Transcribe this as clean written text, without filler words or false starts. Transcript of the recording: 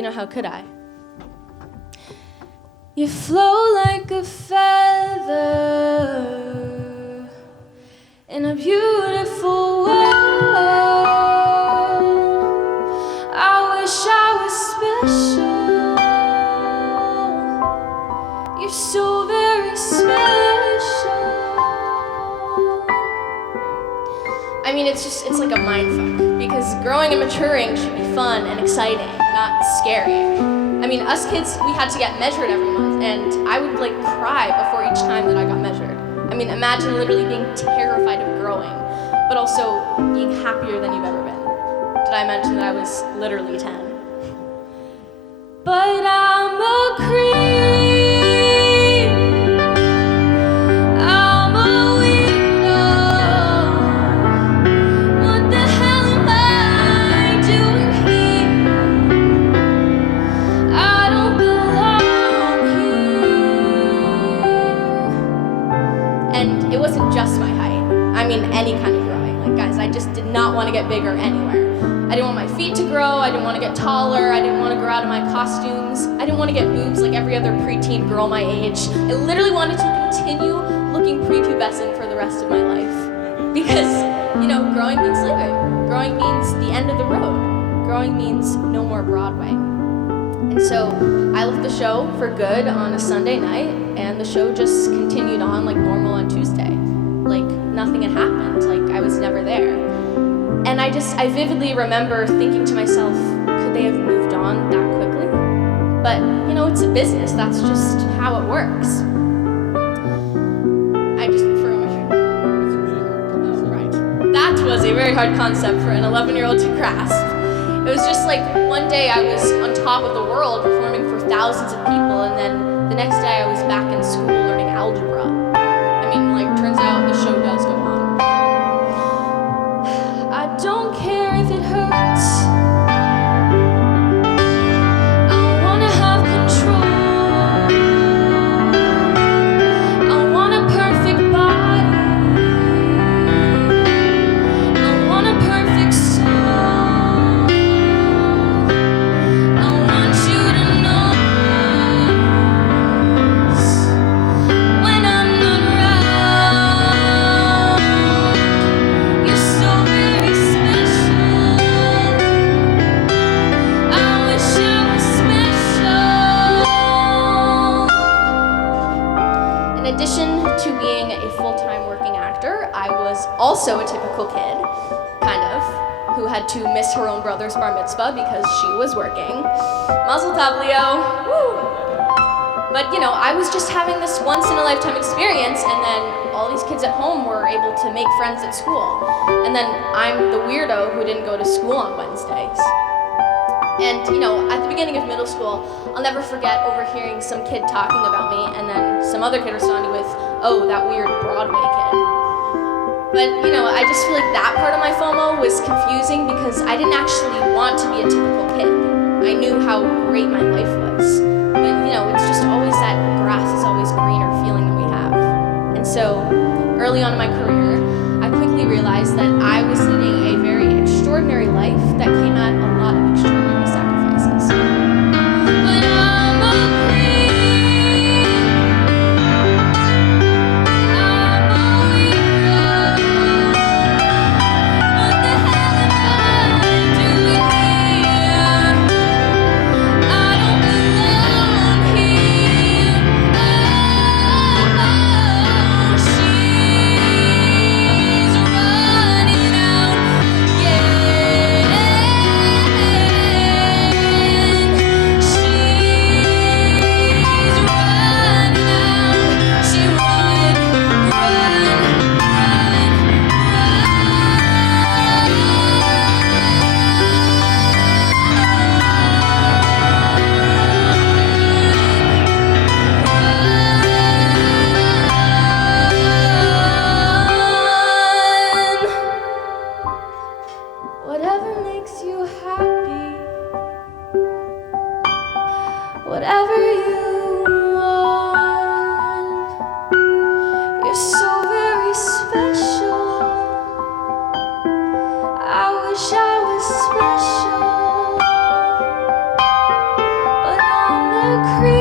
You know, how could I? You flow like a feather in a beautiful world. I wish I was special. You're so very special. I mean, it's like a mindfuck, because growing and maturing should be fun and exciting, not scary. I mean, us kids, we had to get measured every month, and I would like cry before each time that I got measured. I mean, imagine literally being terrified of growing, but also being happier than you've ever been. Did I mention that I was literally 10? But I'm a creep. I'm a weirdo. What the hell am I doing here? I don't belong here. And it wasn't just my height. I mean, any kind of growing. Like, guys, I just did not want to get bigger anywhere. I didn't want my feet to grow, I didn't want to get taller, I didn't want to grow out of my costumes, I didn't want to get boobs like every other preteen girl my age. I literally wanted to continue looking prepubescent for the rest of my life. Because, you know, growing means leaving. Growing means the end of the road. Growing means no more Broadway. And so I left the show for good on a Sunday night, and the show just continued on like normal on Tuesday. Like nothing had happened, like I was never there. And I vividly remember thinking to myself, could they have moved on that quickly? But, you know, it's a business, that's just how it works. I just threw my shoe. Right. That was a very hard concept for an 11-year-old to grasp. It was just like one day I was on top of the world performing for thousands of people, and then the next day I was back in school learning algebra. I mean, like, turns out the show does go on. I don't care if it hurts. I wanna have control. I want a perfect body. I want a perfect soul. I want you to notice when I'm not around. You're so very special. I wish I was special. In addition to being a full-time working actor, I was also a typical kid, kind of, who had to miss her own brother's bar mitzvah because she was working. Mazel tov, Leo. Woo! But, you know, I was just having this once-in-a-lifetime experience, and then all these kids at home were able to make friends at school. And then I'm the weirdo who didn't go to school on Wednesdays. And, you know, at the beginning of middle school, I'll never forget overhearing some kid talking about me, and then some other kid responding with, oh, that weird Broadway kid. But, you know, I just feel like that part of my FOMO was confusing because I didn't actually want to be a typical kid. I knew how great my life was. But, you know, it's just always that grass is always greener feeling that we have. And so, early on in my career, I quickly realized that I was leading a very extraordinary life that came at a lot of extraordinary sacrifices. But I'm a creep. I'm a weirdo. What the hell am I doing here? I don't belong here. Oh, she's running out again. She's running out. She run, whatever makes you happy, whatever you want. You're so very special. I wish I was special. creep.